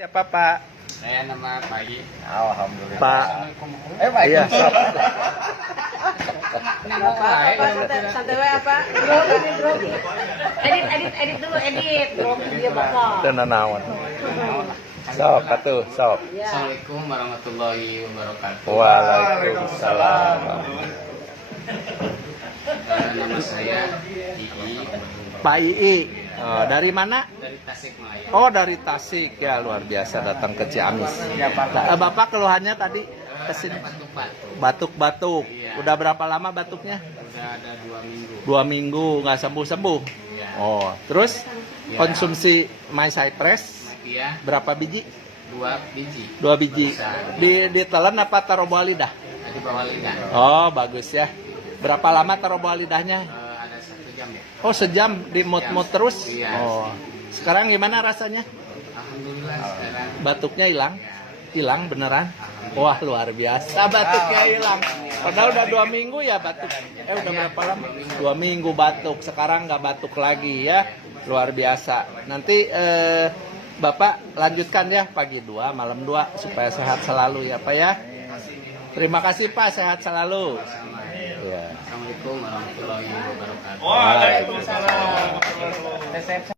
Siapa Pak? Saya nama Pak I. Alhamdulillah. Pak. Pak. Iya. Santai wae apa? Edit dulu, edit. Dia bakal. Dan nanawan. Sok atuh, sok. Assalamualaikum warahmatullahi wabarakatuh. Waalaikumsalam. Nama saya II. Pak Ii. Oh, dari mana? Dari Tasikmalaya. Oh, dari Tasik. Ya, luar biasa datang ke Ciamis. Bapak keluhannya tadi kesini Batuk-batuk. batuk-batuk. Iya. Udah berapa lama batuknya? Udah ada 2 minggu. 2 minggu nggak sembuh-sembuh. Iya. Oh, terus Iya. konsumsi My Cypress Iya, berapa biji? 2 biji. 2 biji. Bisa. Ditelan apa taruh bawah lidah? Di bawah lidah. Oh, bagus ya. Berapa lama taruh bawah lidahnya? Ada 1 jam ya. Oh, sejam dimut-mut terus? Iya. Oh. Sekarang gimana rasanya? Alhamdulillah sekarang. Batuknya hilang? Hilang beneran? Wah, luar biasa batuknya hilang. Padahal udah 2 minggu ya batuk. Udah berapa lama? 2 minggu batuk. Sekarang nggak batuk lagi ya. Luar biasa. Nanti Bapak lanjutkan ya pagi 2, malam 2 supaya sehat selalu ya Pak ya. Terima kasih Pak, sehat selalu. Ya. Assalamualaikum warahmatullahi wabarakatuh. Waalaikumsalam.